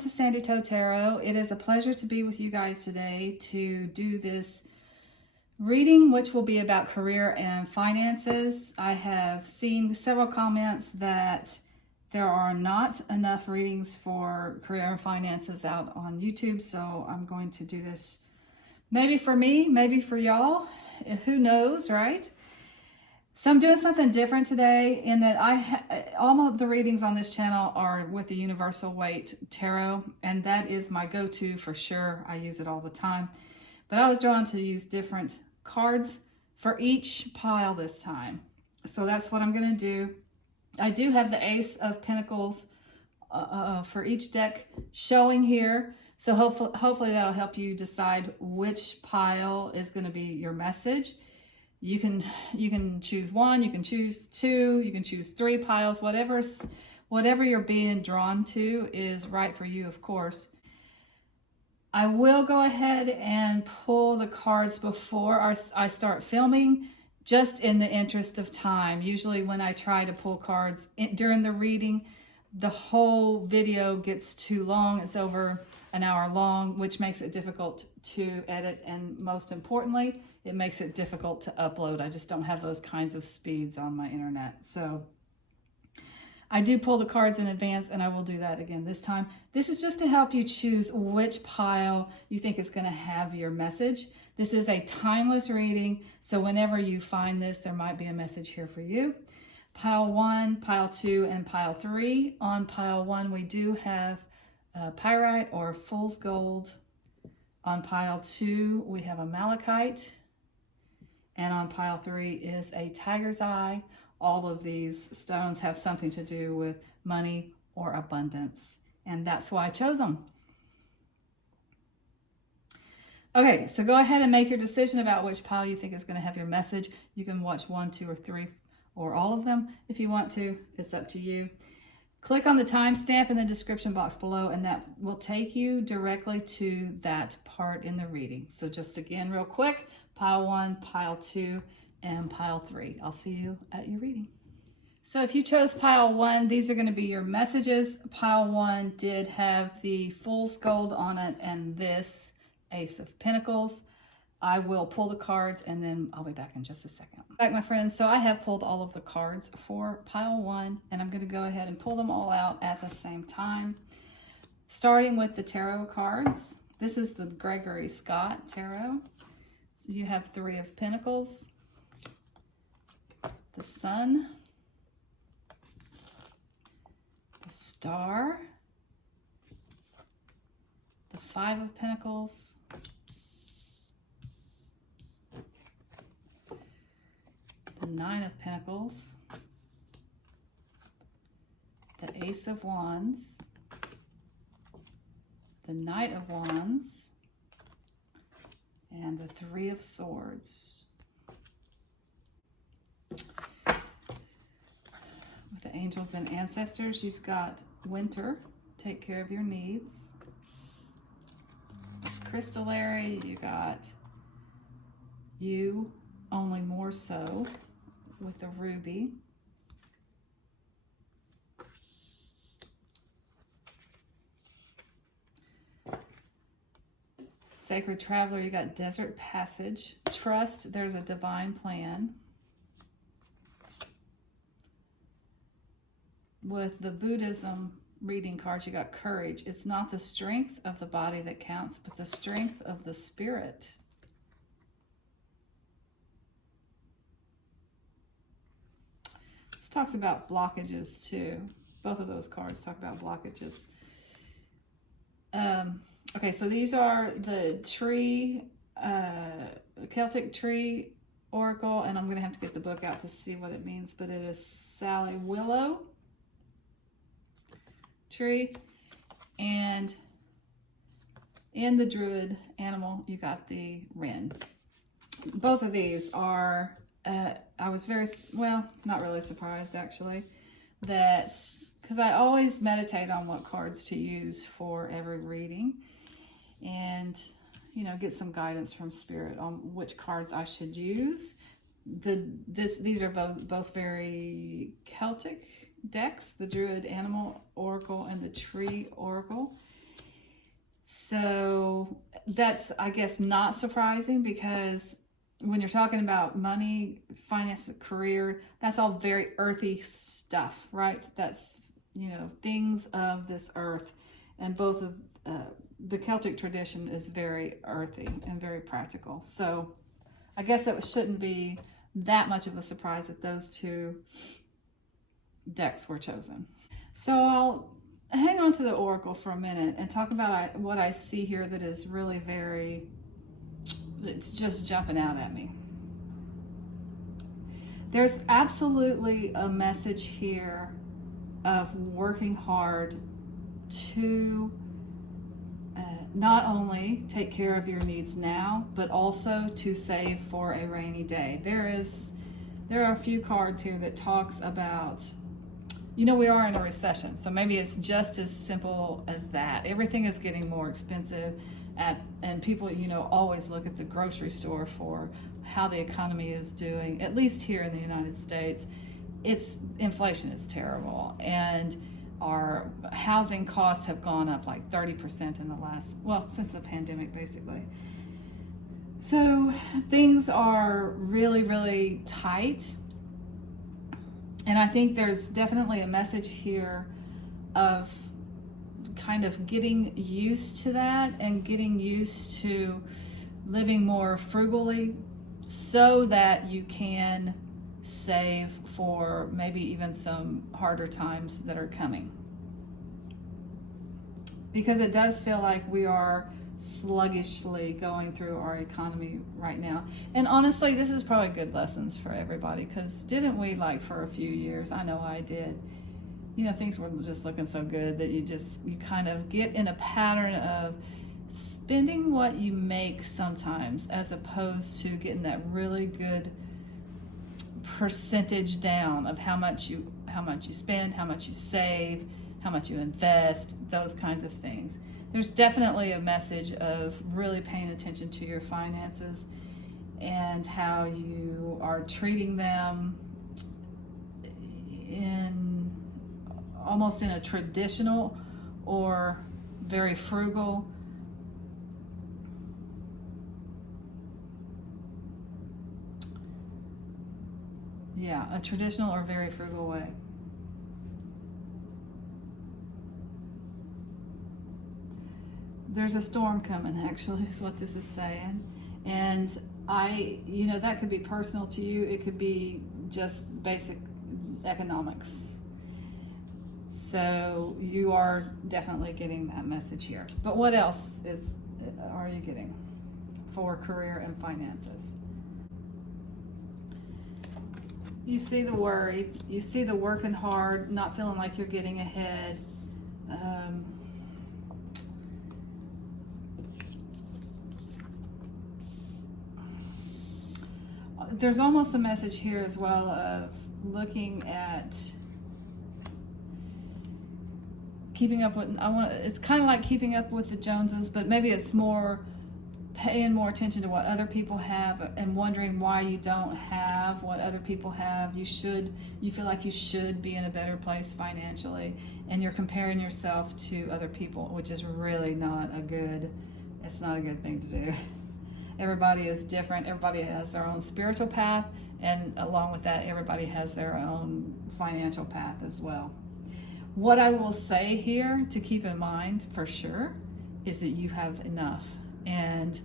to Sandy Toe Tarot. It is a pleasure to be with you guys today to do this reading, which will be about career and finances. I have seen several comments that there are not enough readings for career and finances out on YouTube, so I'm going to do this maybe for me, maybe for y'all. Who knows, right? So I'm doing something different today in that all of the readings on this channel are with the Universal Weight Tarot, and that is my go-to for sure. I use it all the time. But I was drawn to use different cards for each pile this time. So that's what I'm going to do. I do have the Ace of Pentacles for each deck showing here. So hopefully that'll help you decide which pile is going to be your message. You can choose one, you can choose two, you can choose three piles, whatever you're being drawn to is right for you, of course. I will go ahead and pull the cards before I start filming, just in the interest of time. Usually when I try to pull cards during the reading, the whole video gets too long. It's over an hour long, which makes it difficult to edit, and most importantly, it makes it difficult to upload. I just don't have those kinds of speeds on my internet. So I do pull the cards in advance, and I will do that again this time. This is just to help you choose which pile you think is going to have your message. This is a timeless reading, so whenever you find this, there might be a message here for you. Pile 1, Pile 2, and Pile 3. On Pile 1, we do have Pyrite or Fool's Gold. On Pile 2, we have a Malachite. And on Pile 3 is a Tiger's Eye. All of these stones have something to do with money or abundance, and that's why I chose them. Okay, so go ahead and make your decision about which pile you think is going to have your message. You can watch 1, 2, or 3, or all of them if you want to. It's up to you. Click on the timestamp in the description box below, and that will take you directly to that part in the reading. So just again, real quick, Pile 1, Pile 2, and Pile 3. I'll see you at your reading. So if you chose Pile 1, these are going to be your messages. Pile 1 did have the Fool's Gold on it and this Ace of Pentacles. I will pull the cards and then I'll be back in just a second. Back, my friends. So I have pulled all of the cards for Pile 1, and I'm going to go ahead and pull them all out at the same time. Starting with the tarot cards. This is the Gregory Scott Tarot. So you have 3 of Pentacles, the Sun, the Star, the 5 of Pentacles, the 9 of Pentacles, the Ace of Wands, the Knight of Wands, and the 3 of Swords. With the angels and ancestors, you've got Winter, take care of your needs. Crystallary, you got You, only more so, with the Ruby. Sacred Traveler, you got Desert Passage. Trust, there's a divine plan. With the Buddhism reading cards, you got Courage. It's not the strength of the body that counts, but the strength of the spirit. This talks about blockages too. Both of those cards talk about blockages. Okay, so these are the tree, Celtic tree oracle, and I'm going to have to get the book out to see what it means, but it is Sally Willow tree. And in the druid animal, you got the wren. Both of these are, I was very, well, not really surprised actually, that, because I always meditate on what cards to use for every reading, and you know, get some guidance from Spirit on which cards I should use. These are both very Celtic decks, the Druid Animal Oracle and the Tree Oracle. So that's, I guess, not surprising because when you're talking about money, finance, career, that's all very earthy stuff, right? That's, things of this earth. And both of the Celtic tradition is very earthy and very practical. So I guess it shouldn't be that much of a surprise that those two decks were chosen. So I'll hang on to the oracle for a minute and talk about what I see here that is really it's just jumping out at me. There's absolutely a message here of working hard to not only take care of your needs now, but also to save for a rainy day. There are a few cards here that talks about, we are in a recession, so maybe it's just as simple as that. Everything is getting more expensive, and people, always look at the grocery store for how the economy is doing. At least here in the United States, inflation is terrible, and our housing costs have gone up like 30% in since the pandemic, basically. So things are really, really tight. And I think there's definitely a message here of kind of getting used to that and getting used to living more frugally so that you can save for maybe even some harder times that are coming. Because it does feel like we are sluggishly going through our economy right now. And honestly, this is probably good lessons for everybody, because didn't we, like, for a few years, I know I did, things were just looking so good that you kind of get in a pattern of spending what you make sometimes, as opposed to getting that really good percentage down of how much you spend, how much you save, how much you invest, those kinds of things. There's definitely a message of really paying attention to your finances and how you are treating them almost in a traditional or very frugal a traditional or very frugal way. There's a storm coming, actually, is what this is saying. And that could be personal to you. It could be just basic economics. So you are definitely getting that message here. But what else are you getting for career and finances? You see the worry. You see the working hard, not feeling like you're getting ahead. There's almost a message here as well of looking at keeping up with, it's kind of like keeping up with the Joneses, but maybe it's more paying more attention to what other people have and wondering why you don't have what other people have. You feel like you should be in a better place financially, and you're comparing yourself to other people, which is really not a good thing to do. Everybody is different. Everybody has their own spiritual path, and along with that, everybody has their own financial path as well. What I will say here to keep in mind for sure is that you have enough, and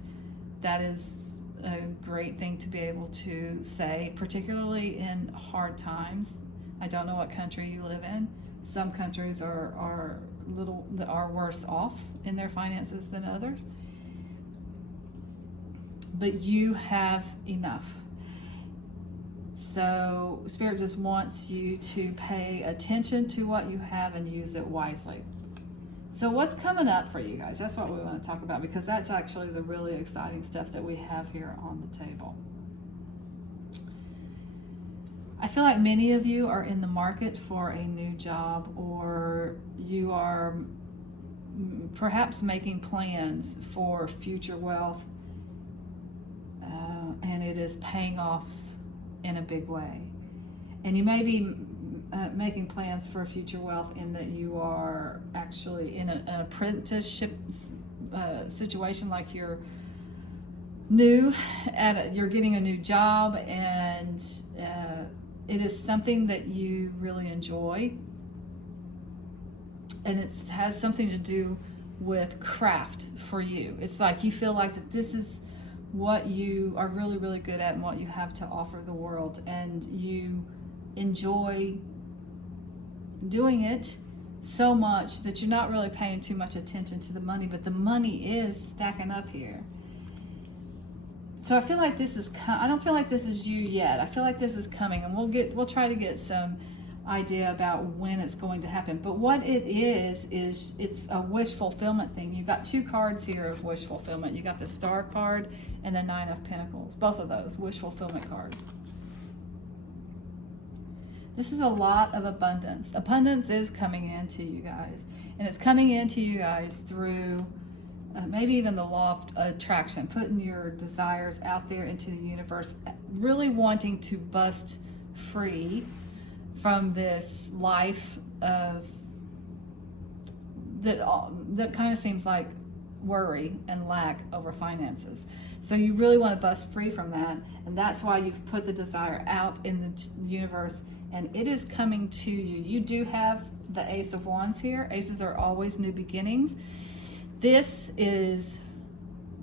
that is a great thing to be able to say, particularly in hard times. I don't know what country you live in. Some countries are worse off in their finances than others. But you have enough. So Spirit just wants you to pay attention to what you have and use it wisely. So what's coming up for you guys? That's what we want to talk about, because that's actually the really exciting stuff that we have here on the table. I feel like many of you are in the market for a new job, or you are perhaps making plans for future wealth, and it is paying off in a big way. And you may be making plans for future wealth in that you are actually in an apprenticeship situation like you're new you're getting a new job, and it is something that you really enjoy, and it has something to do with craft for you. It's like you feel like that this is what you are really, really good at and what you have to offer the world, and you enjoy doing it so much that you're not really paying too much attention to the money, but the money is stacking up here. So I feel like this is I don't feel like this is you yet. I feel like this is coming, and we'll try to get some idea about when it's going to happen. But what it is it's a wish fulfillment thing. You got two cards here of wish fulfillment. You got the Star card and the Nine of Pentacles. Both of those wish fulfillment cards. This is a lot of abundance. Abundance is coming into you guys, and it's coming into you guys through maybe even the law of attraction, putting your desires out there into the universe, really wanting to bust free from this life of that kind of seems like worry and lack over finances. So you really want to bust free from that, and that's why you've put the desire out in the universe, and it is coming to you. You do have the Ace of Wands here. Aces are always new beginnings. This is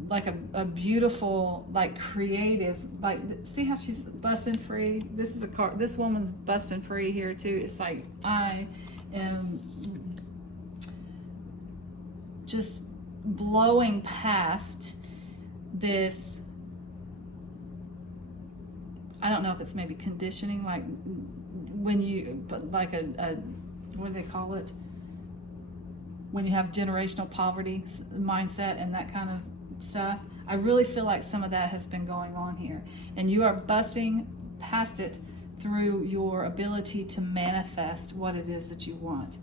like a beautiful, like creative, like see how she's busting free. This is a card. This woman's busting free here too. It's like I am just blowing past this. I don't know if it's maybe conditioning, like when you, but like a what do they call it? When you have generational poverty mindset and that kind of stuff. I really feel like some of that has been going on here, and you are busting past it through your ability to manifest what it is that you want.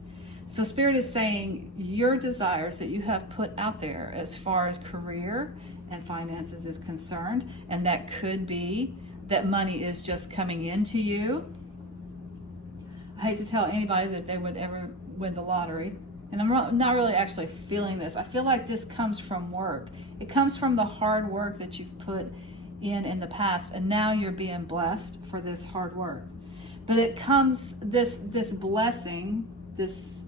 So Spirit is saying your desires that you have put out there as far as career and finances is concerned, and that could be that money is just coming into you. I hate to tell anybody that they would ever win the lottery, and I'm not really actually feeling this. I feel like this comes from work. It comes from the hard work that you've put in the past, and now you're being blessed for this hard work. But it comes, this blessing, this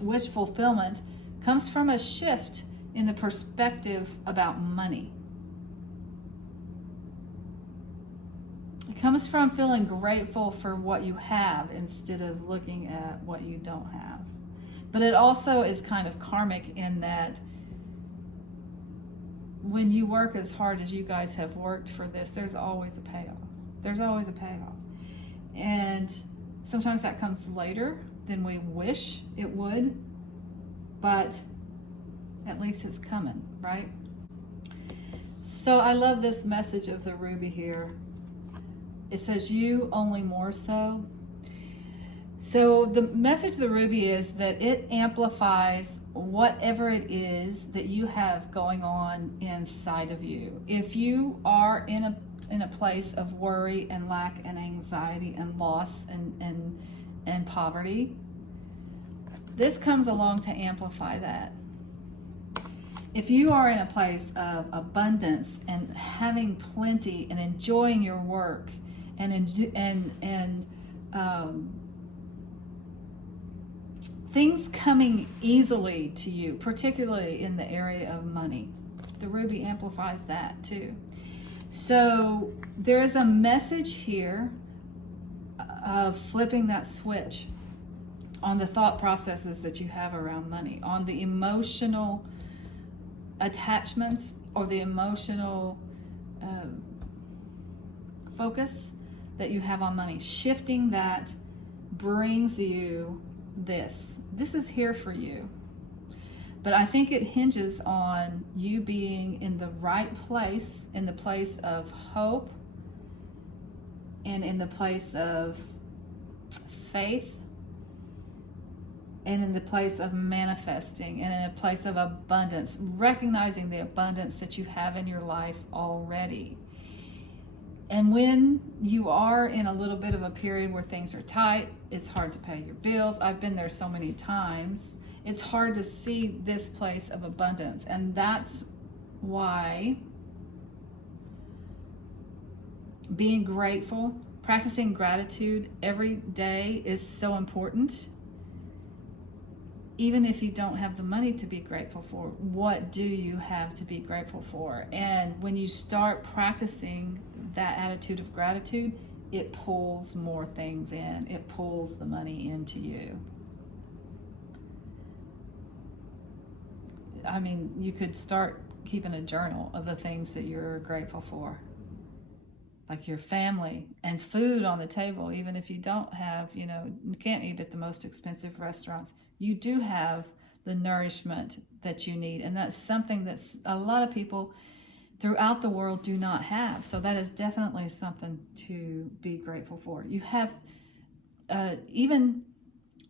wish fulfillment comes from a shift in the perspective about money. It comes from feeling grateful for what you have instead of looking at what you don't have. But it also is kind of karmic in that when you work as hard as you guys have worked for this, there's always a payoff. There's always a payoff. And sometimes that comes later than we wish it would, but at least it's coming, right? So I love this message of the ruby here. It says, you only more so. So the message of the ruby is that it amplifies whatever it is that you have going on inside of you. If you are in a place of worry and lack and anxiety and loss and poverty, this comes along to amplify that. If you are in a place of abundance and having plenty and enjoying your work and things coming easily to you, particularly in the area of money, the ruby amplifies that too. So there is a message here of flipping that switch on the thought processes that you have around money, on the emotional attachments or the emotional focus that you have on money. Shifting that brings you this. This is here for you. But I think it hinges on you being in the right place, in the place of hope and in the place of faith and in the place of manifesting and in a place of abundance, recognizing the abundance that you have in your life already. And when you are in a little bit of a period where things are tight, it's hard to pay your bills. I've been there so many times. it's hard to see this place of abundance. And that's why being grateful, practicing gratitude every day is so important. Even if you don't have the money to be grateful for, what do you have to be grateful for? And when you start practicing that attitude of gratitude, it pulls more things in. It pulls the money into you. I mean, you could start keeping a journal of the things that you're grateful for, like your family and food on the table. Even if you don't have, you can't eat at the most expensive restaurants, you do have the nourishment that you need. And that's something that's a lot of people throughout the world do not have. So that is definitely something to be grateful for. You have even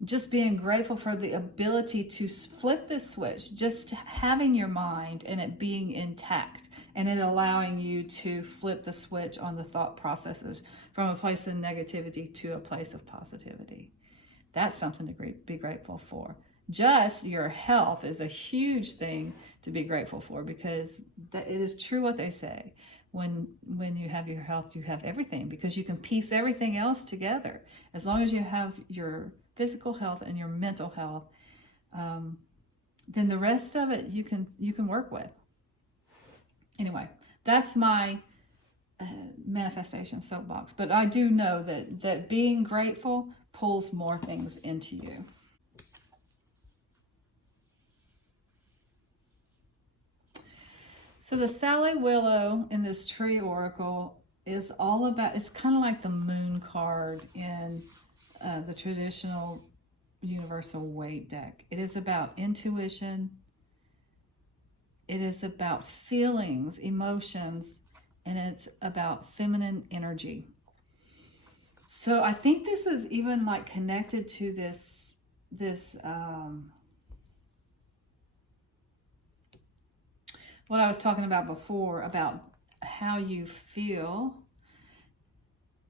just being grateful for the ability to flip the switch, just having your mind and it being intact, and it allowing you to flip the switch on the thought processes from a place of negativity to a place of positivity. That's something to be grateful for. Just your health is a huge thing to be grateful for, because it is true what they say. When you have your health, you have everything, because you can piece everything else together. As long as you have your physical health and your mental health, then the rest of it you can work with. Anyway, that's my manifestation soapbox. But I do know that being grateful pulls more things into you. So the Sally Willow in this tree oracle is all about, it's kind of like the moon card in the traditional universal weight deck. It is about intuition. It is about feelings, emotions, and it's about feminine energy. So I think this is even like connected to this what I was talking about before, about how you feel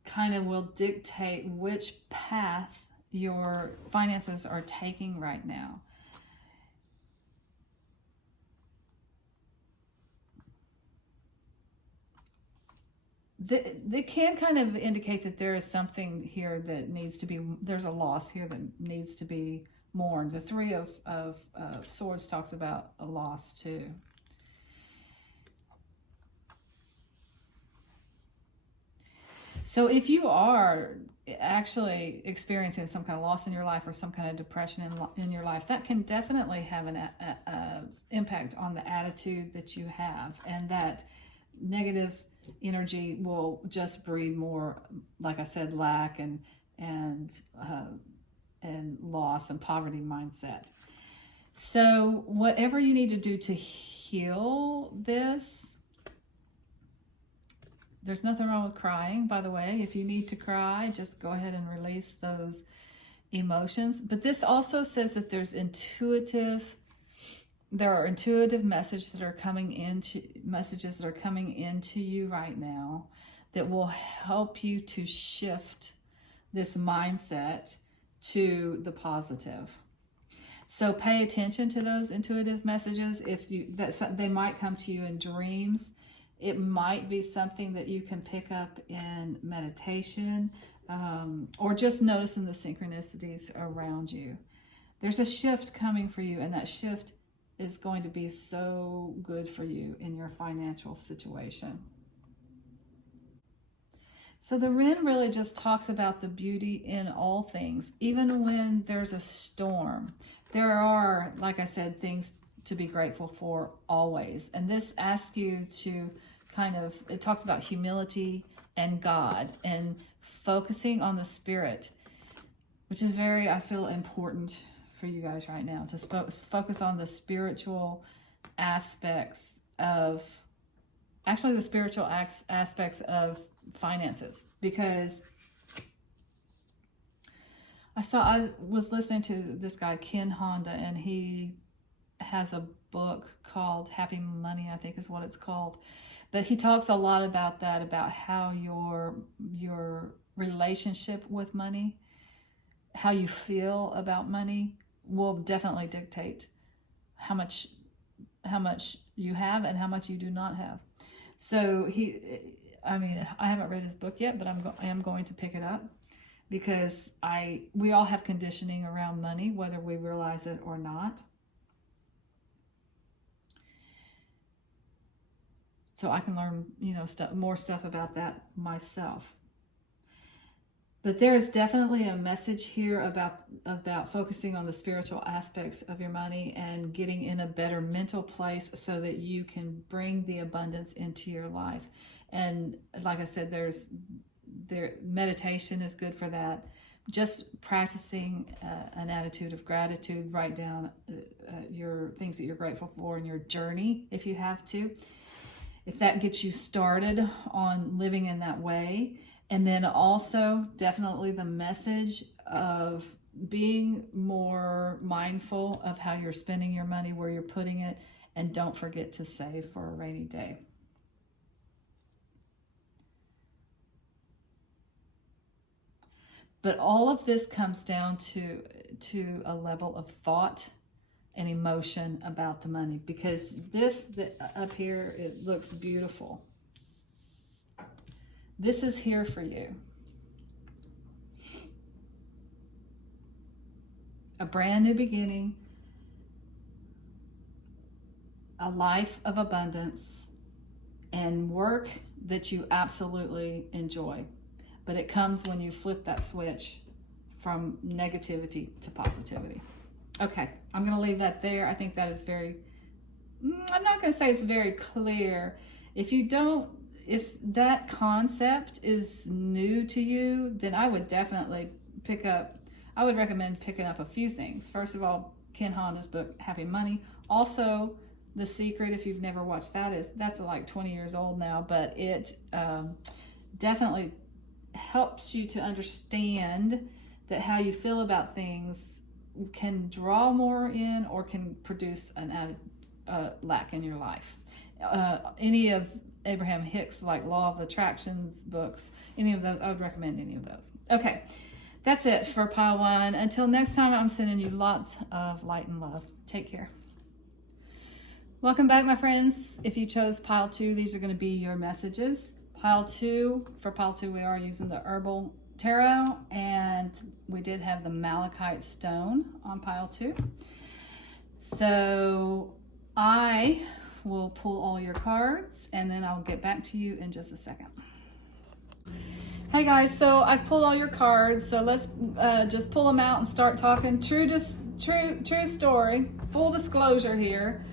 kind of will dictate which path your finances are taking right now. They can kind of indicate that there is something here that needs to be, there's a loss here that needs to be mourned. The Three of Swords talks about a loss too. So if you are actually experiencing some kind of loss in your life or some kind of depression in your life, that can definitely have an impact on the attitude that you have, and that negative energy will just breed more, like I said, lack and loss and poverty mindset. So whatever you need to do to heal this, there's nothing wrong with crying, by the way. If you need to cry, just go ahead and release those emotions. But this also says that there are intuitive messages that are coming into you right now that will help you to shift this mindset to the positive. So pay attention to those intuitive messages. They might come to you in dreams. It might be something that you can pick up in meditation, or just noticing the synchronicities around you. There's a shift coming for you, and that shift is going to be so good for you in your financial situation. So the Ren really just talks about the beauty in all things. Even when there's a storm, there are, like I said, things to be grateful for always. And this asks you to it talks about humility and God and focusing on the spirit, which is very, I feel, important for you guys right now, to focus on the spiritual aspects of, actually the spiritual aspects of finances. Because I was listening to this guy, Ken Honda, and he has a book called Happy Money, I think is what it's called. But he talks a lot about that, about how your relationship with money, how you feel about money will definitely dictate how much you have and how much you do not have. So I haven't read his book yet, but I am going to pick it up, because we all have conditioning around money, whether we realize it or not. So I can learn, more stuff about that myself. But there is definitely a message here about focusing on the spiritual aspects of your money and getting in a better mental place so that you can bring the abundance into your life. And like I said, meditation is good for that. Just practicing an attitude of gratitude. Write down your things that you're grateful for in your journey if you have to. If that gets you started on living in that way. And then also definitely the message of being more mindful of how you're spending your money, where you're putting it, and don't forget to save for a rainy day. But all of this comes down to a level of thought and emotion about the money, because this up here, it looks beautiful. This is here for you. A brand new beginning, a life of abundance, and work that you absolutely enjoy. But it comes when you flip that switch from negativity to positivity. Okay, I'm going to leave that there. I think that is I'm not going to say it's very clear. If that concept is new to you, then I would definitely recommend picking up a few things. First of all, Ken Honda's book, Happy Money. Also, The Secret, if you've never watched that's like 20 years old now, but it definitely helps you to understand that how you feel about things can draw more in or can produce an added lack in your life. Any of Abraham Hicks, like Law of Attractions books, any of those, I would recommend any of those. Okay, that's it for pile one. Until next time, I'm sending you lots of light and love. Take care. Welcome back, my friends. If you chose pile two, these are going to be your messages. For pile two, we are using the Herbal Tarot, and we did have the Malachite stone on pile two. So I will pull all your cards, and then I'll get back to you in just a second. Hey guys, so I've pulled all your cards, so let's just pull them out and start talking. True story, full disclosure here.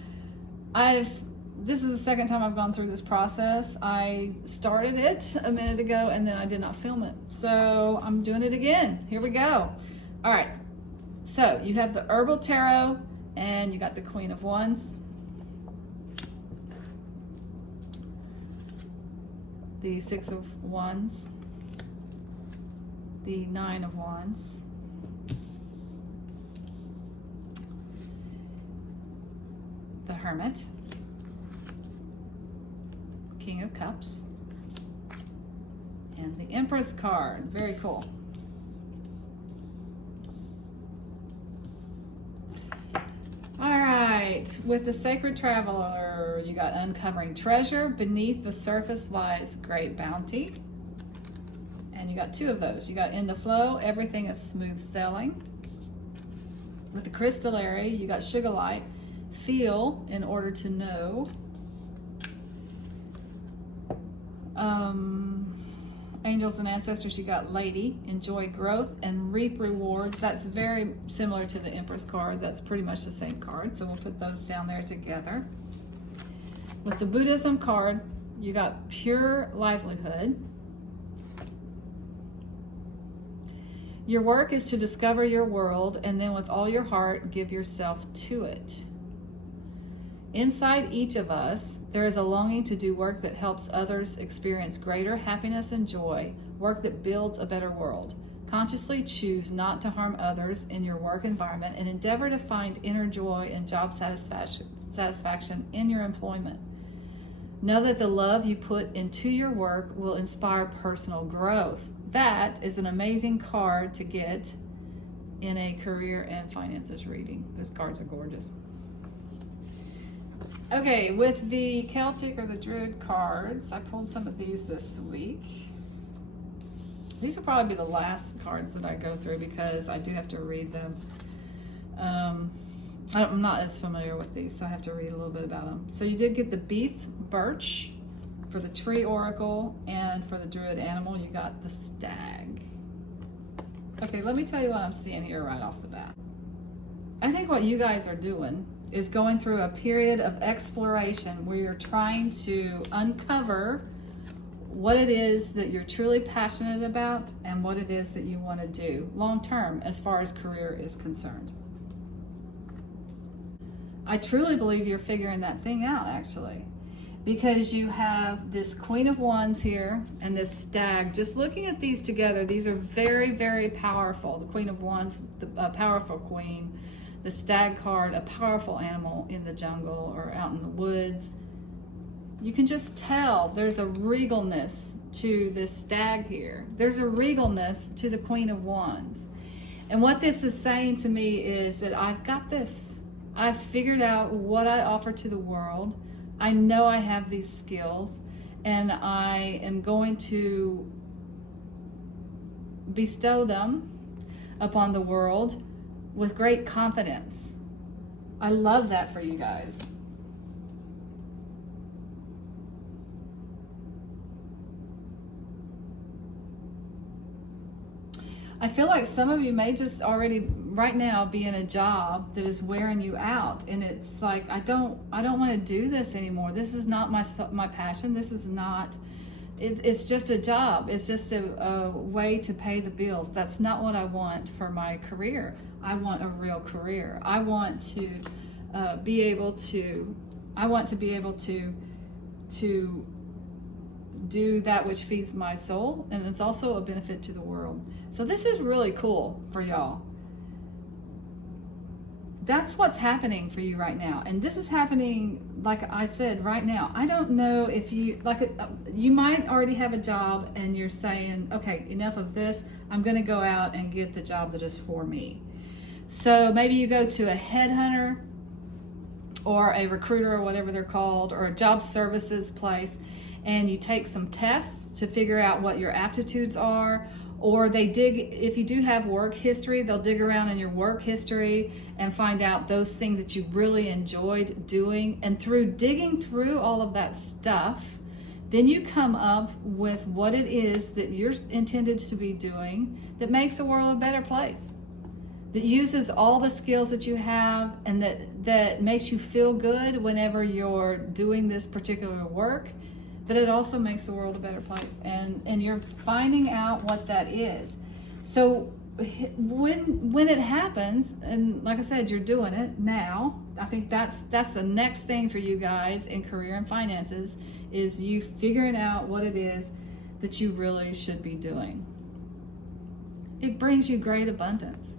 This is the second time I've gone through this process. I started it a minute ago and then I did not film it. So I'm doing it again. Here we go. All right. So you have the Herbal Tarot and you got the Queen of Wands. The Six of Wands. The Nine of Wands. The Hermit. King of Cups, and the Empress card. Very cool. All right, with the Sacred Traveler, you got Uncovering Treasure. Beneath the surface lies great bounty. And you got two of those. You got In the Flow, everything is smooth sailing. With the Crystallary, you got Sugar Light, feel in order to know. Angels and Ancestors, you got Lady, enjoy growth and reap rewards. That's very similar to the Empress card. That's pretty much the same card, so we'll put those down there together. With the Buddhism card, you got Pure Livelihood. Your work is to discover your world, and then with all your heart, give yourself to it. Inside each of us, there is a longing to do work that helps others experience greater happiness and joy, work that builds a better world. Consciously choose not to harm others in your work environment and endeavor to find inner joy and job satisfaction in your employment. Know that the love you put into your work will inspire personal growth. That is an amazing card to get in a career and finances reading. Those cards are gorgeous. Okay, with the Celtic or the Druid cards, I pulled some of these this week. These will probably be the last cards that I go through because I do have to read them. I'm not as familiar with these, so I have to read a little bit about them. So you did get the Beef Birch for the Tree Oracle, and for the Druid Animal, you got the Stag. Okay, let me tell you what I'm seeing here right off the bat. I think what you guys are doing is going through a period of exploration where you're trying to uncover what it is that you're truly passionate about and what it is that you want to do long term as far as career is concerned. I truly believe you're figuring that thing out, actually, because you have this Queen of Wands here and this Stag. Just looking at these together, these are very, very powerful. The Queen of Wands, a powerful queen. The Stag card, a powerful animal in the jungle or out in the woods. You can just tell there's a regalness to this Stag here. There's a regalness to the Queen of Wands. And what this is saying to me is that I've got this. I've figured out what I offer to the world. I know I have these skills, and I am going to bestow them upon the world with great confidence. I love that for you guys. I feel like some of you may just already right now be in a job that is wearing you out, and it's like, I don't want to do this anymore. This is not my passion. This is not, it's just a job. It's just a way to pay the bills. That's not what I want for my career. I want a real career. I want to be able to do that which feeds my soul, and it's also a benefit to the world. So this is really cool for y'all. That's what's happening for you right now, and this is happening, like I said, right now. I don't know if you you might already have a job and you're saying, okay, enough of this, I'm going to go out and get the job that is for me. So maybe you go to a headhunter or a recruiter or whatever they're called, or a job services place, and you take some tests to figure out what your aptitudes are. Or they dig, if you do have work history, they'll dig around in your work history and find out those things that you really enjoyed doing. And through digging through all of that stuff, then you come up with what it is that you're intended to be doing that makes the world a better place, that uses all the skills that you have, and that makes you feel good whenever you're doing this particular work. But it also makes the world a better place, and you're finding out what that is. So when it happens, and like I said, you're doing it now, I think that's the next thing for you guys in career and finances, is you figuring out what it is that you really should be doing. It brings you great abundance.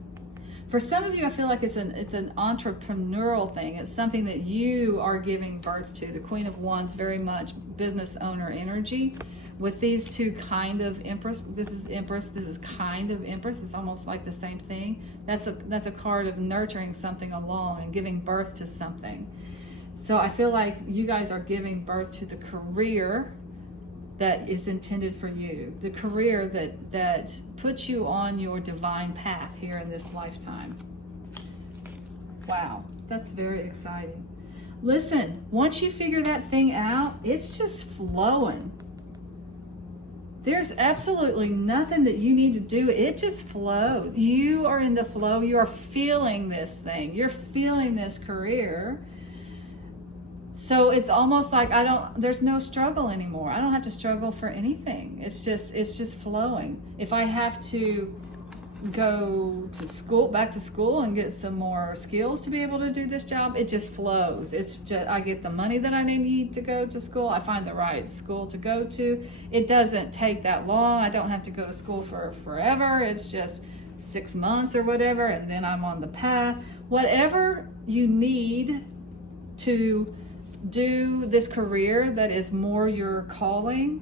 For some of you, I feel like it's an entrepreneurial thing. It's something that you are giving birth to. The Queen of Wands, very much business owner energy. With these two, kind of Empress. This is Empress. This is kind of Empress. It's almost like the same thing. That's a card of nurturing something along and giving birth to something. So I feel like you guys are giving birth to the career that is intended for you, the career that puts you on your divine path here in this lifetime. Wow, that's very exciting. Listen, once you figure that thing out, it's just flowing. There's absolutely nothing that you need to do. It just flows. You are in the flow. You are feeling this thing. You're feeling this career. So it's almost like there's no struggle anymore. I don't have to struggle for anything. It's just flowing. If I have to go to school, back to school, and get some more skills to be able to do this job, it just flows. It's just, I get the money that I need to go to school. I find the right school to go to. It doesn't take that long. I don't have to go to school for forever. It's just 6 months or whatever, and then I'm on the path. Whatever you need to do this career that is more your calling,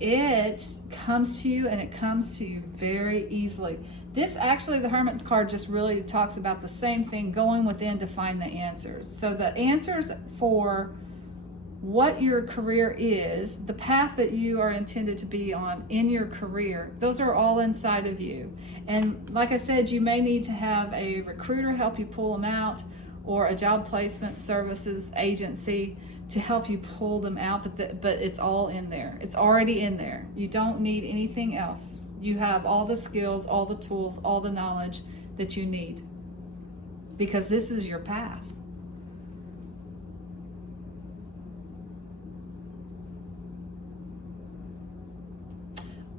it comes to you, and it comes to you very easily. This actually, the Hermit card just really talks about the same thing, going within to find the answers. So the answers for what your career is, the path that you are intended to be on in your career, those are all inside of you. And like I said, you may need to have a recruiter help you pull them out, or a job placement services agency to help you pull them out, but it's all in there. It's already in there. You don't need anything else. You have all the skills, all the tools, all the knowledge that you need, because this is your path.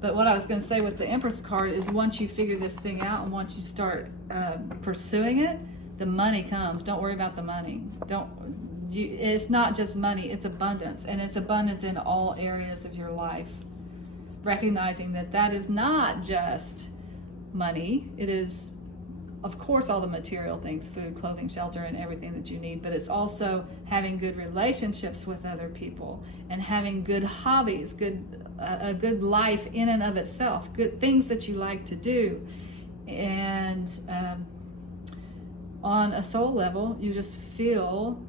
But what I was going to say with the Empress card is, once you figure this thing out and once you start pursuing it, the money comes. Don't worry about the money. It's not just money, it's abundance. And it's abundance in all areas of your life. Recognizing that that is not just money. It is, of course, all the material things, food, clothing, shelter, and everything that you need. But it's also having good relationships with other people, and having good hobbies, a good life in and of itself, good things that you like to do. And on a soul level, you just feel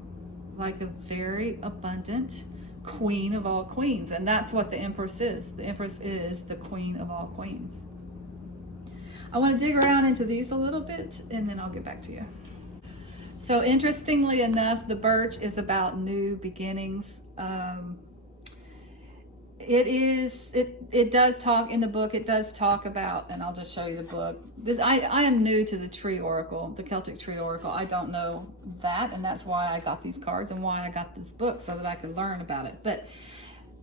like a very abundant queen of all queens. And that's what the Empress is. The Empress is the queen of all queens. I want to dig around into these a little bit, and then I'll get back to you. So interestingly enough, the birch is about new beginnings. It does talk in the book. It does talk about, and I'll just show you the book. I am new to the tree oracle, the Celtic tree oracle. I don't know that, and that's why I got these cards and why I got this book, so that I could learn about it. But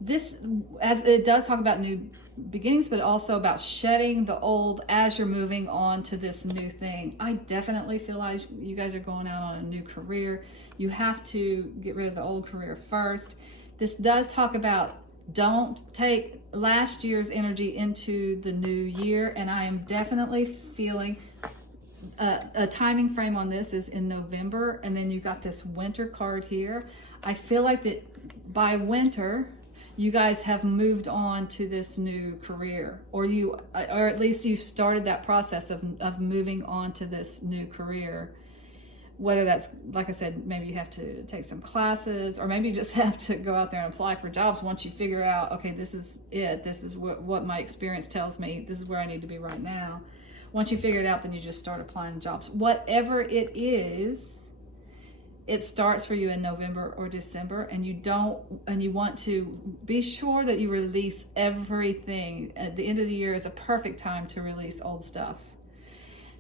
this, as it does talk about new beginnings, but also about shedding the old as you're moving on to this new thing. I definitely feel like you guys are going out on a new career. You have to get rid of the old career first. This does talk about, don't take last year's energy into the new year. And I am definitely feeling a timing frame on this is in November. And then you got this winter card here. I feel like that by winter, you guys have moved on to this new career, or at least you've started that process of moving on to this new career. Whether that's, like I said, maybe you have to take some classes, or maybe you just have to go out there and apply for jobs once you figure out, okay, this is it. This is what my experience tells me. This is where I need to be right now. Once you figure it out, then you just start applying jobs. Whatever it is, it starts for you in November or December, and you want to be sure that you release everything. At the end of the year is a perfect time to release old stuff.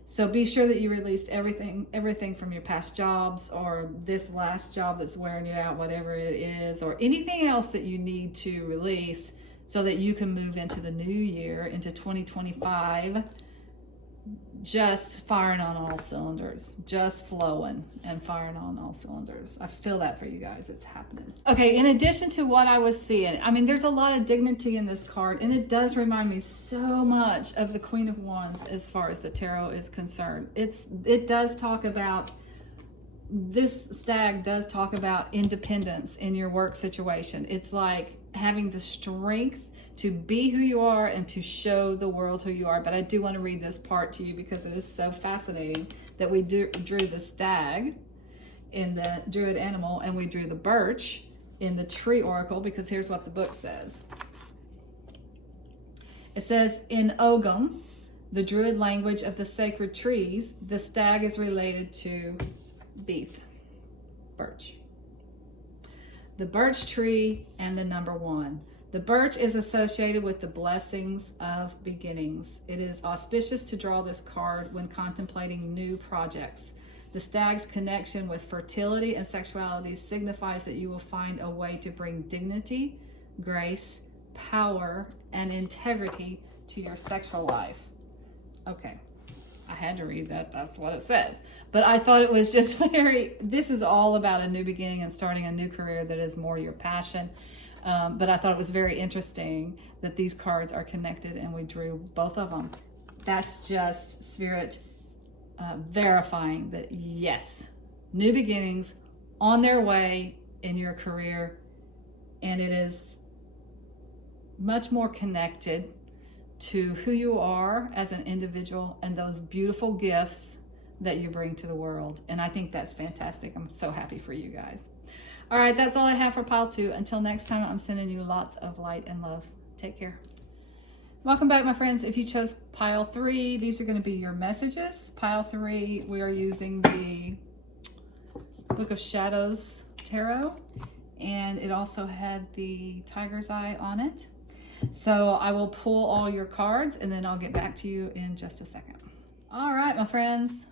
So be sure that you released everything from your past jobs, or this last job that's wearing you out, whatever it is, or anything else that you need to release, so that you can move into the new year, into 2025, just firing on all cylinders, just flowing and firing on all cylinders. I feel that for you guys. It's happening. Okay, in addition to what I was seeing, I mean, there's a lot of dignity in this card, and it does remind me so much of the Queen of Wands as far as the tarot is concerned. It does talk about, this stag does talk about independence in your work situation. It's like having the strength to be who you are and to show the world who you are. But I do want to read this part to you because it is so fascinating that we drew the stag in the druid animal, and we drew the birch in the tree oracle, because here's what the book says. It says, in Ogham, the druid language of the sacred trees, the stag is related to beef, birch. The birch tree and the number 1. The birch is associated with the blessings of beginnings. It is auspicious to draw this card when contemplating new projects. The stag's connection with fertility and sexuality signifies that you will find a way to bring dignity, grace, power, and integrity to your sexual life. Okay, I had to read that. That's what it says. But I thought it was just this is all about a new beginning and starting a new career that is more your passion. But I thought it was very interesting that these cards are connected, and we drew both of them. That's just Spirit verifying that, yes, new beginnings on their way in your career, and it is much more connected to who you are as an individual and those beautiful gifts that you bring to the world. And I think that's fantastic. I'm so happy for you guys. All right, that's all I have for pile 2. Until next time, I'm sending you lots of light and love. Take care. Welcome back, my friends. If you chose pile 3, these are going to be your messages. Pile 3, we are using the Book of Shadows Tarot, and it also had the Tiger's Eye on it. So I will pull all your cards and then I'll get back to you in just a second. All right, my friends,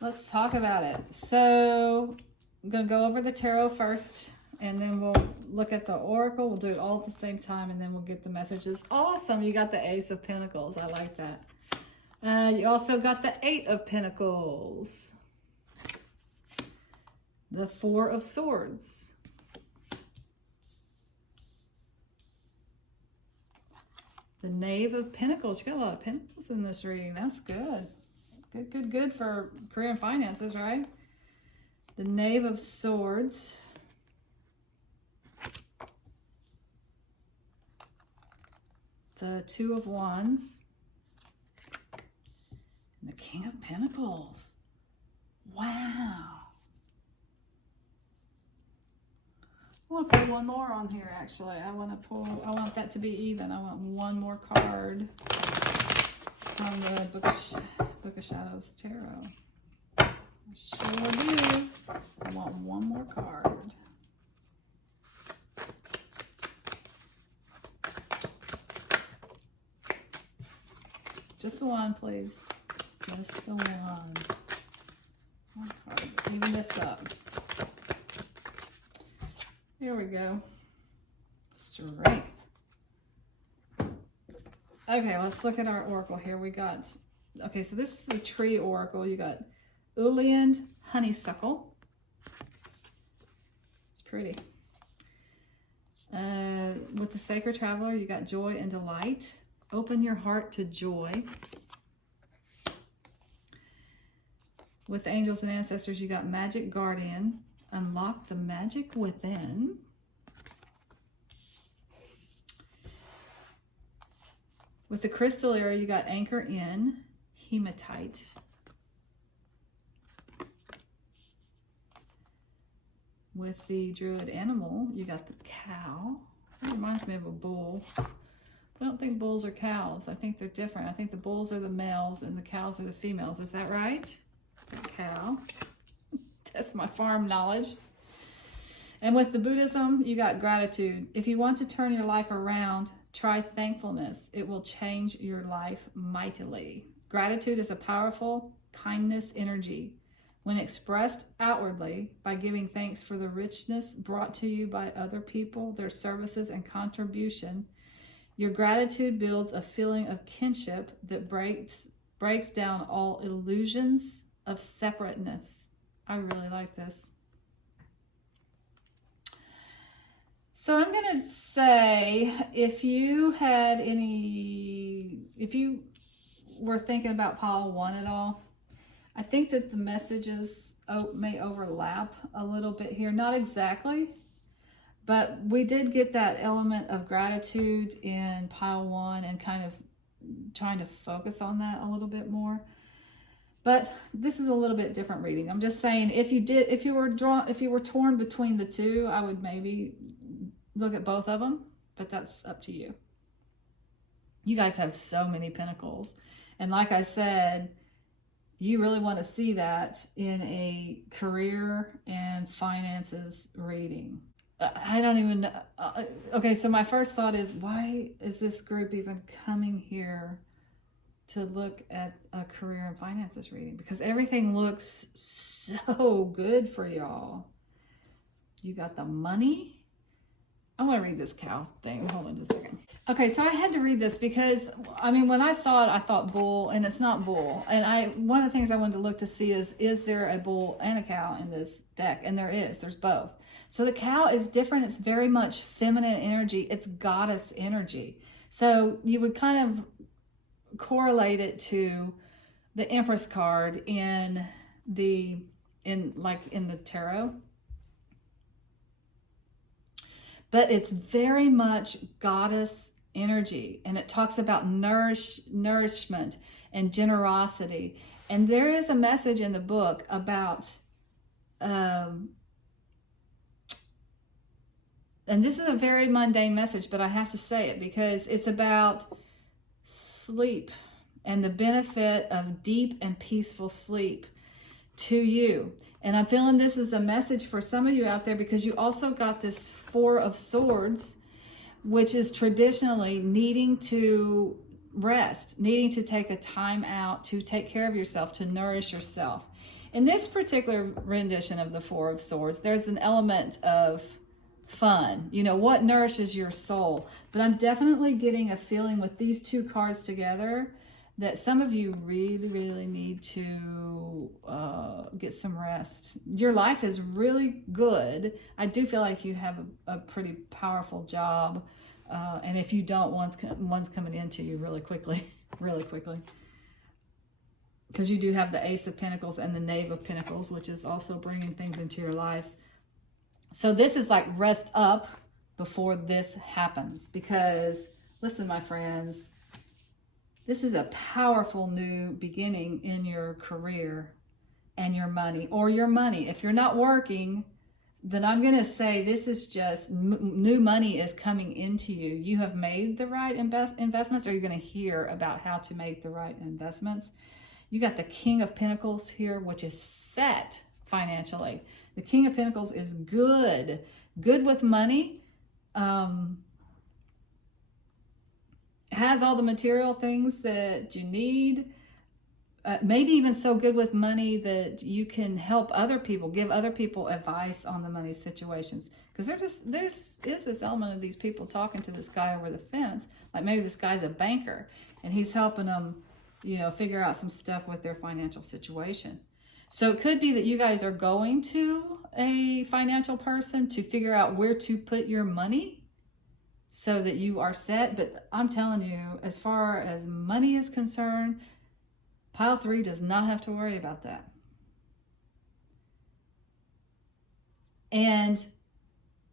let's talk about it. So I'm going to go over the tarot first, and then we'll look at the oracle. We'll do it all at the same time, and then we'll get the messages. Awesome. You got the Ace of Pentacles. I like that. You also got the 8 of Pentacles. The 4 of Swords. The Knave of Pentacles. You got a lot of pentacles in this reading. That's good. Good for career and finances, right? The Knave of Swords. The 2 of Wands. And the King of Pentacles. Wow. I want to put one more on here, actually. I want that to be even. I want one more card from the Book of Shadows Tarot. I sure do. I want one more card. Just the one, please. Just the one. One card. Even this up. Here we go. Strength. Okay, let's look at our oracle here. We got, okay, so this is the tree oracle. You got Uliand Honeysuckle. It's pretty. With the Sacred Traveler, you got Joy and Delight. Open your heart to joy. With the Angels and Ancestors, you got Magic Guardian. Unlock the magic within. With the Crystal area, you got Anchor in, Hematite. With the Druid Animal, you got the Cow. That reminds me of a bull. I don't think bulls are cows. I think they're different. I think the bulls are the males and the cows are the females. Is that right? Cow. Test my farm knowledge. And with the Buddhism, you got Gratitude. If you want to turn your life around, try thankfulness. It will change your life mightily. Gratitude is a powerful kindness energy. When expressed outwardly by giving thanks for the richness brought to you by other people, their services and contribution, your gratitude builds a feeling of kinship that breaks down all illusions of separateness. I really like this. So I'm going to say, if you were thinking about pile 1 at all, I think that the messages may overlap a little bit here. Not exactly, but we did get that element of gratitude in pile 1 and kind of trying to focus on that a little bit more. But this is a little bit different reading. I'm just saying, if you were torn between the two, I would maybe look at both of them, but that's up to you. You guys have so many pentacles. And like I said, you really want to see that in a career and finances reading. I don't even know. Okay, so my first thought is, why is this group even coming here to look at a career and finances reading? Because everything looks so good for y'all. You got the money. I want to read this cow thing. Hold on just a second. Okay, so I had to read this because, I mean, when I saw it, I thought bull, and it's not bull. And one of the things I wanted to look to see is there a bull and a cow in this deck? And there is. There's both. So the cow is different. It's very much feminine energy. It's goddess energy. So you would kind of correlate it to the Empress card in the tarot. but it's very much goddess energy, and it talks about nourishment and generosity. And there is a message in the book about and this is a very mundane message, but I have to say it because it's about sleep and the benefit of deep and peaceful sleep to you. And I'm feeling this is a message for some of you out there, because you also got this Four of Swords, which is traditionally needing to rest, needing to take a time out to take care of yourself, to nourish yourself. In this particular rendition of the Four of Swords, there's an element of fun, what nourishes your soul. But I'm definitely getting a feeling with these two cards together that some of you really, really need to get some rest. Your life is really good. I do feel like you have a pretty powerful job. And if you don't, one's coming into you really quickly, really quickly. Because you do have the Ace of Pentacles and the Knave of Pentacles, which is also bringing things into your lives. So this is like rest up before this happens. Because, listen, my friends, this is a powerful new beginning in your career and your money, or your money. If you're not working, then I'm going to say this is just new money is coming into you. You have made the right investments, or you're going to hear about how to make the right investments. You got the King of Pentacles here, which is set financially. The King of Pentacles is good with money. Has all the material things that you need. Maybe even so good with money that you can help other people, give other people advice on the money situations. Because there is this element of these people talking to this guy over the fence. Like maybe this guy's a banker and he's helping them, figure out some stuff with their financial situation. So it could be that you guys are going to a financial person to figure out where to put your money so that you are set. But I'm telling you, as far as money is concerned, Pile 3 does not have to worry about that. And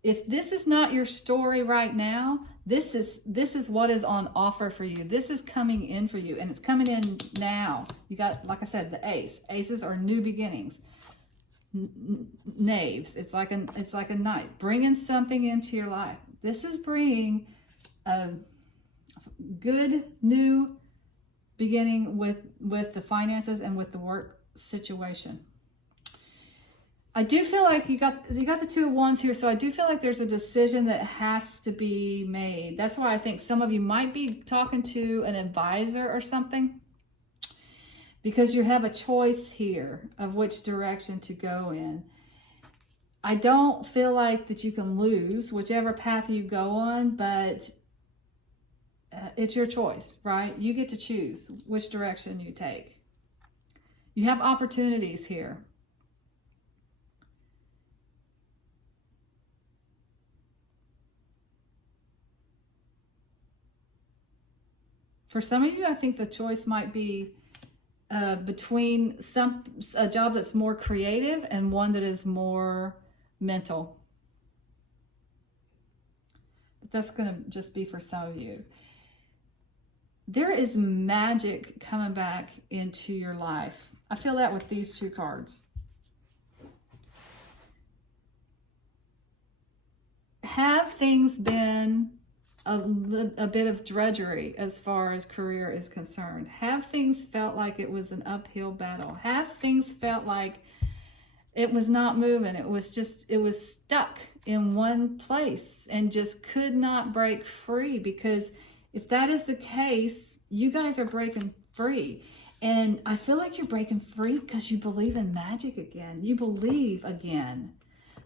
if this is not your story right now, this is what is on offer for you. This is coming in for you, and it's coming in now. You got, like I said, the Ace. Aces are new beginnings. Knaves. It's like a knight bringing something into your life. This is bringing a good new beginning with the finances and with the work situation. I do feel like you got the Two of Wands here, so I do feel like there's a decision that has to be made. That's why I think some of you might be talking to an advisor or something, because you have a choice here of which direction to go in. I don't feel like that you can lose whichever path you go on, but it's your choice, right? You get to choose which direction you take. You have opportunities here. For some of you, I think the choice might be between a job that's more creative and one that is more mental. But that's going to just be for some of you. There is magic coming back into your life. I feel that with these two cards. Have things been a bit of drudgery as far as career is concerned? Have things felt like it was an uphill battle? Have things felt like it was not moving? It was stuck in one place and just could not break free? Because if that is the case, you guys are breaking free. And I feel like you're breaking free because you believe in magic again. You believe again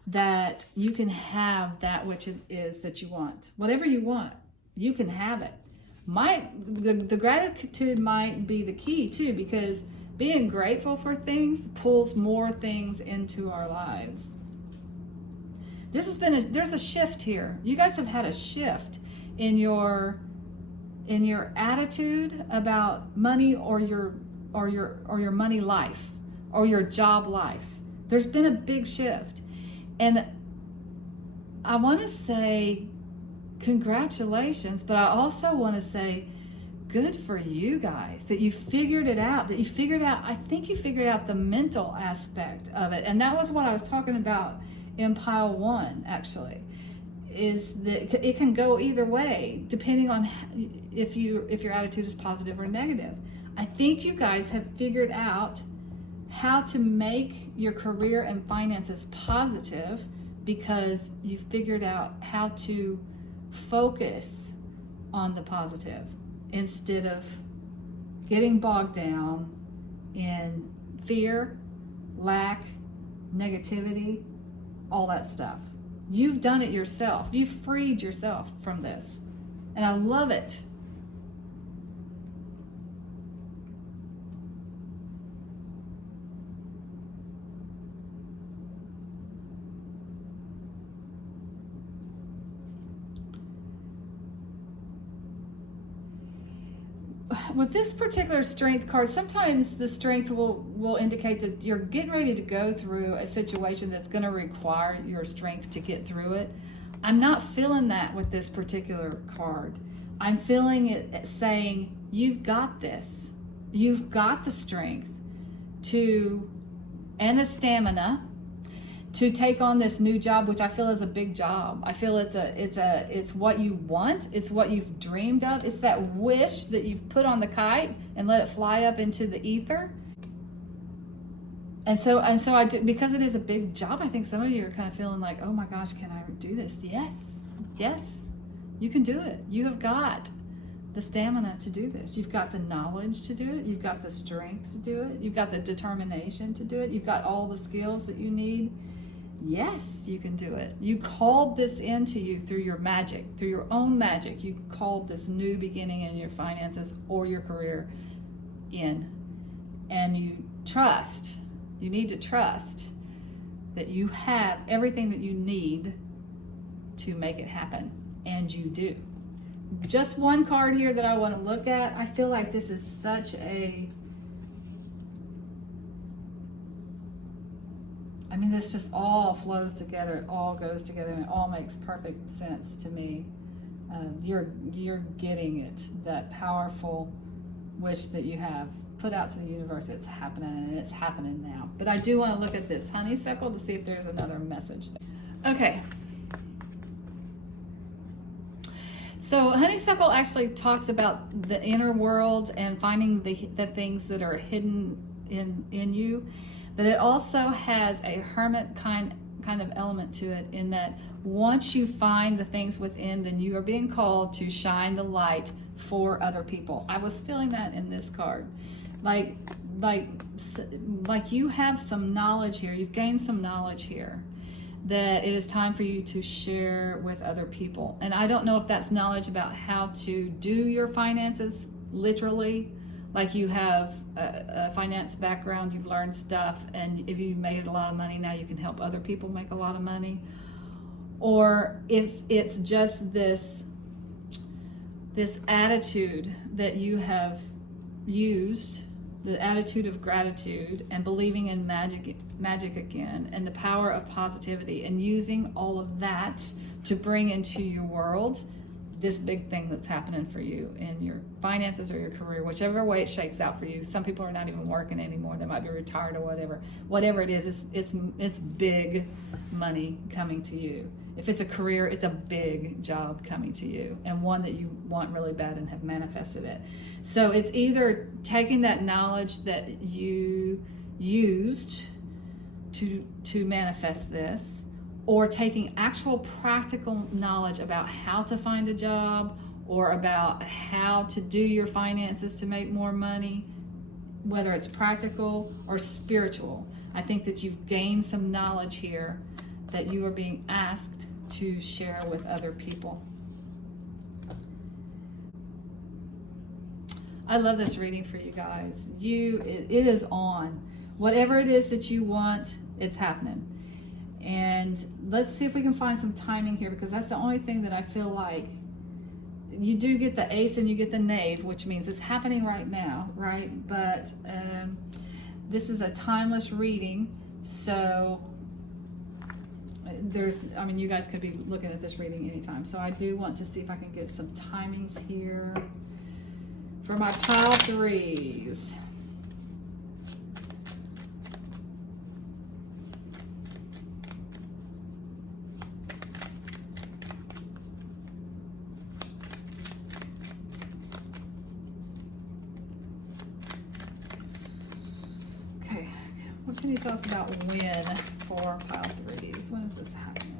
that you can have that which it is that you want. Whatever you want, you can have it. The gratitude might be the key too, because being grateful for things pulls more things into our lives. There's a shift here. You guys have had a shift in your attitude about money, or your money life, or your job life. There's been a big shift. And I want to say congratulations, but I also want to say good for you guys that you figured it out, I think you figured out the mental aspect of it. And that was what I was talking about in pile 1, actually, is that it can go either way depending on if your attitude is positive or negative. I think you guys have figured out how to make your career and finances positive because you figured out how to focus on the positive instead of getting bogged down in fear, lack, negativity, all that stuff. You've done it yourself. You've freed yourself from this. And I love it. With this particular strength card, sometimes the strength will indicate that you're getting ready to go through a situation that's going to require your strength to get through it. I'm not feeling that with this particular card. I'm feeling it saying, you've got this. You've got the strength and the stamina to take on this new job, which I feel is a big job. I feel it's what you want. It's what you've dreamed of. It's that wish that you've put on the kite and let it fly up into the ether. And so I do, because it is a big job. I think some of you are kind of feeling like, oh my gosh, can I do this? Yes, you can do it. You have got the stamina to do this. You've got the knowledge to do it. You've got the strength to do it. You've got the determination to do it. You've got all the skills that you need. Yes, you can do it. You called this into you through your magic, through your own magic. You called this new beginning in your finances or your career in. And you need to trust that you have everything that you need to make it happen. And you do. Just one card here that I want to look at. I feel like this is such this just all flows together. It all goes together and it all makes perfect sense to me. You're getting it, that powerful wish that you have put out to the universe. It's happening and it's happening now. But I do want to look at this honeysuckle to see if there's another message there. Okay. So honeysuckle actually talks about the inner world and finding the things that are hidden in you. But it also has a hermit kind of element to it, in that once you find the things within, then you are being called to shine the light for other people. I was feeling that in this card. Like you have some knowledge here. You've gained some knowledge here that it is time for you to share with other people. And I don't know if that's knowledge about how to do your finances literally, like you have a finance background, you've learned stuff, and if you made a lot of money, now you can help other people make a lot of money. Or if it's just this attitude that you have used, the attitude of gratitude and believing in magic again, and the power of positivity, and using all of that to bring into your world this big thing that's happening for you in your finances or your career, whichever way it shakes out for you. Some people are not even working anymore. They might be retired or whatever. Whatever it is, it's big money coming to you. If it's a career, it's a big job coming to you, and one that you want really bad and have manifested it. So it's either taking that knowledge that you used to manifest this, or taking actual practical knowledge about how to find a job, or about how to do your finances to make more money, whether it's practical or spiritual. I think that you've gained some knowledge here that you are being asked to share with other people. I love this reading for you guys. It is on. Whatever it is that you want, it's happening. And let's see if we can find some timing here, because that's the only thing that I feel like. You do get the ace and you get the knave, which means it's happening right now, right? But this is a timeless reading, so I mean, you guys could be looking at this reading anytime. So I do want to see if I can get some timings here for my pile threes. Okay, what can you tell us about when for pile threes? When is this happening?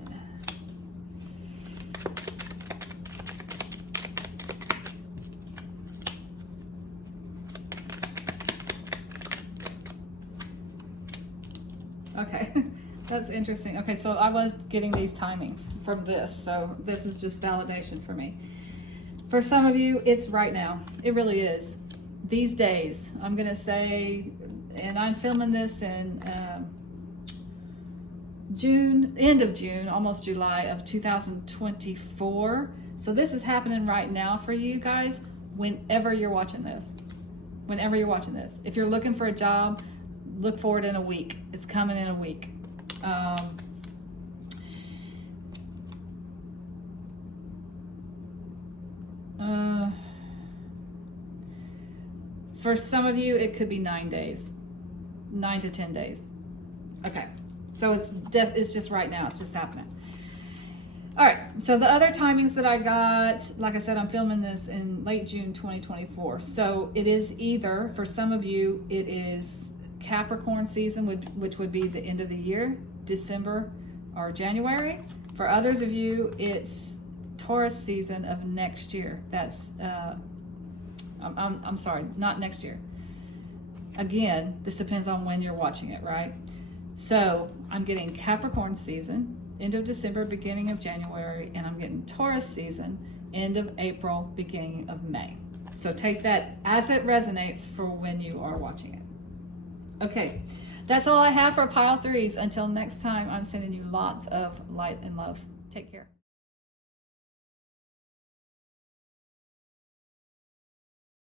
Okay, that's interesting. Okay, so I was getting these timings from this, so this is just validation for me. For some of you, it's right now. It really is. These days, I'm gonna say, and I'm filming this in June, end of June, almost July of 2024. So this is happening right now for you guys whenever you're watching this. Whenever you're watching this. If you're looking for a job, look for it in a week. It's coming in a week. For some of you, it could be 9 days, 9 to 10 days. Okay, so it's just right now. It's just happening. All right, so the other timings that I got, like I said, I'm filming this in late June 2024. So it is either, for some of you, it is Capricorn season, which would be the end of the year, December or January. For others of you, it's Taurus season of next year. That's, I'm sorry, not next year. Again, this depends on when you're watching it, right? So I'm getting Capricorn season, end of December, beginning of January, and I'm getting Taurus season, end of April, beginning of May. So take that as it resonates for when you are watching it. Okay, that's all I have for pile threes. Until next time, I'm sending you lots of light and love. Take care.